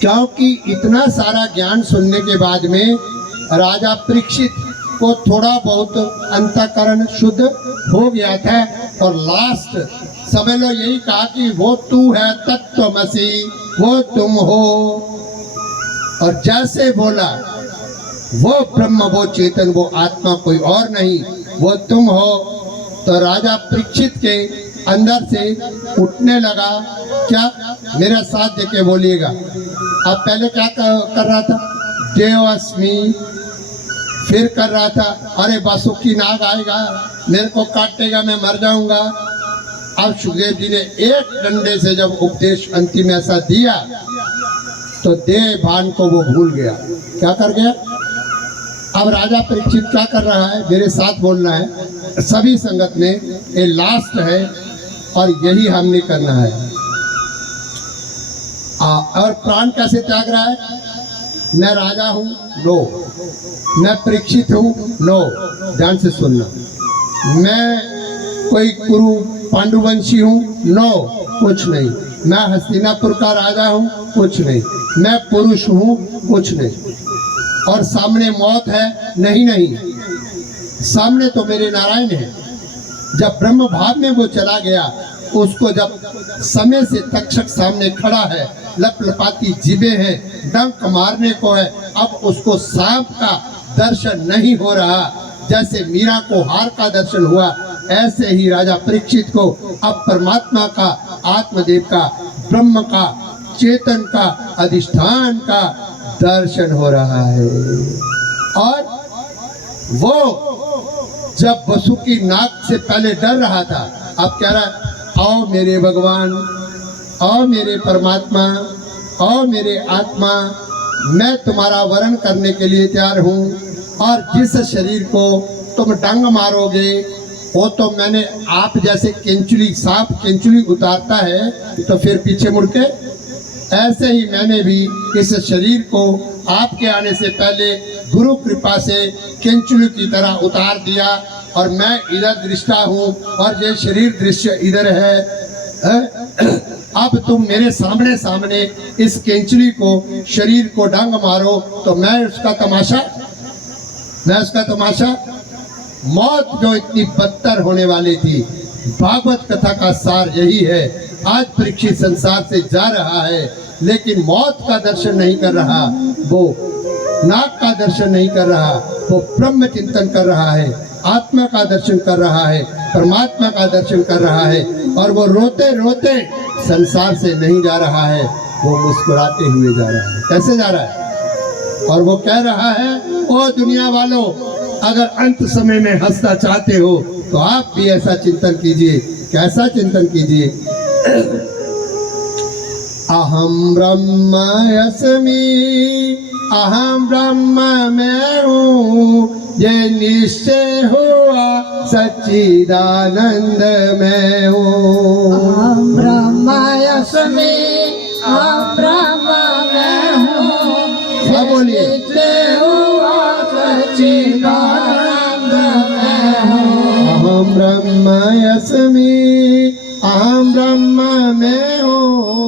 क्योंकि इतना सारा ज्ञान सुनने के बाद में राजा परीक्षित को थोड़ा बहुत अंतःकरण शुद्ध हो गया था और लास्ट समय लोग यही कहा कि वो तू है तत्वमसि, वो तुम हो। और जैसे बोला वो ब्रह्म, वो चेतन, वो आत्मा, कोई और नहीं, वो तुम हो। तो राजा परीक्षित के अंदर से उठने लगा, क्या मेरा साथ देके बोलिएगा। अब पहले क्या कर रहा था, देवस्मी, फिर कर रहा था अरे बासुकी नाग आएगा, मेरे को काटेगा, मैं मर जाऊंगा। अब सुखदेव जी ने एक डंडे से जब उपदेश अंतिम ऐसा दिया तो देह भान को वो भूल गया। क्या कर गया? अब राजा परीक्षित क्या कर रहा है, मेरे साथ बोलना है सभी संगत ने, ये लास्ट है और यही हमने करना है। और प्राण कैसे त्याग रहा है? मैं राजा हूं, नो। मैं परीक्षित हूं, नो। ध्यान से सुनना। मैं कोई कुरु पांडुवंशी हूं, नो, कुछ नहीं। मैं हस्तिनापुर का राजा हूं, कुछ नहीं। मैं पुरुष हूं, कुछ नहीं। और सामने मौत है, नहीं नहीं, सामने तो मेरे नारायण है। जब ब्रह्म भाव में वो चला गया, उसको जब समय से तक्षक सामने खड़ा है, लपलपाती जीभें हैं, डंक मारने को है, अब उसको सांप का दर्शन नहीं हो रहा। जैसे मीरा को हार का दर्शन हुआ, ऐसे ही राजा परीक्षित को अब परमात्मा का, आत्मदेव का, ब्रह्म का, चेतन का, अधिष्ठान का दर्शन हो रहा है। और वो जब वसुकी नाग से पहले डर रहा था, अब कह रहा है आओ मेरे भगवान, आओ मेरे परमात्मा, आओ मेरे आत्मा, मैं तुम्हारा वरण करने के लिए तैयार हूँ। और जिस शरीर को तुम डंग मारोगे, वो तो मैंने, आप जैसे केंचुली, सांप केंचुली उतारता है तो फिर पीछे मुड़ के, ऐसे ही मैंने भी इस शरीर को आपके आने से पहले गुरु कृपा से केंचुली की तरह उतार दिया। और मैं इधर दृष्टा हूँ और ये शरीर दृश्य इधर है। अब तुम मेरे सामने सामने इस केंचुली को, शरीर को डंग मारो तो मैं उसका तमाशा, मौत जो इतनी बदतर होने वाली थी। भागवत कथा का सार यही है। आज परीक्षित संसार से जा रहा है लेकिन मौत का दर्शन नहीं कर रहा, वो नाग का दर्शन नहीं कर रहा, वो ब्रह्म चिंतन कर रहा है, आत्मा का दर्शन कर रहा है, परमात्मा का दर्शन कर रहा है। और वो रोते रोते संसार से नहीं जा रहा है, वो मुस्कुराते हुए जा रहा है। कैसे जा रहा है? और वो कह रहा है, ओ दुनिया वालों, अगर अंत समय में हंसना चाहते हो तो आप भी ऐसा चिंतन कीजिए। कैसा चिंतन कीजिए? अहम ब्रह्मास्मि, अहम ब्रह्म मैं हूँ, ये निश्चय हुआ सच्चिदानंद मैं हूँ। अहम ब्रह्मास्मि, अहम ब्रह्म मैं हूँ, सब बोलिए। निश्चय हुआ सच्चिदानंद मैं हूँ। अहम ब्रह्मास्मि, अहम ब्रह्म मैं हूँ,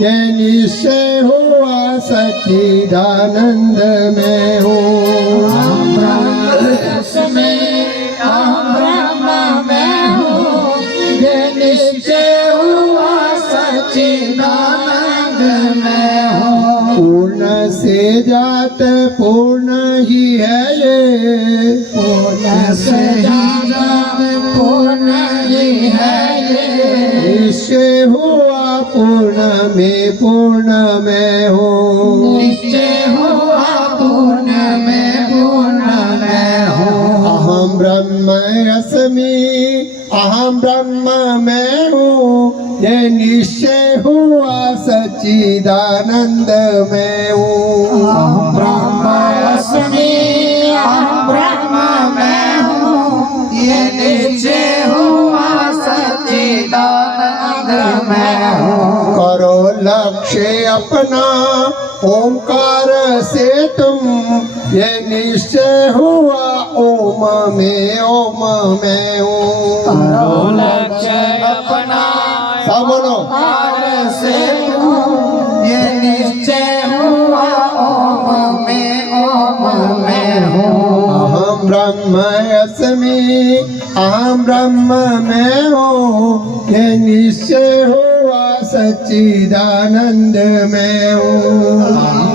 ये निश्चय हुआ सच्चिदानंद मैं हूँ। अहम ब्रह्मास्मि, अहम ब्रह्म मैं हूँ, ये निश्चय हुआ सच्चिदानंद मैं हूँ। पूर्ण से जात पूर्ण ही है ये, पूर्ण से जात पूर्ण ही है ये, निश्चय हुआ पूर्ण में पूर्ण मैं हूँ। निश्चय हुआ पूर्ण में पूर्ण मैं हूँ। अहम ब्रह्मास्मि, अहम ब्रह्म मैं हूँ, ये निश्चय हुआ सच्चिदानंद मैं हूँ। अहम ब्रह्मास्मि, अहम ब्रह्म मैं हूँ, ये निश्चय हुआ सच्चिदानंद मैं हूँ। करो लक्ष्य अपना ओंकार से तुम, ये निश्चय हुआ ओम में हूँ। करो लक्ष्य अपना सब बोलो। ओंकार से तुम, ये निश्चय हुआ ओम में हूँ। अहम ब्रह्म अस्मि, अहम ब्रह्म मैं हूँ, ये निश्चय हुआ सच्चिदानंद में हूँ।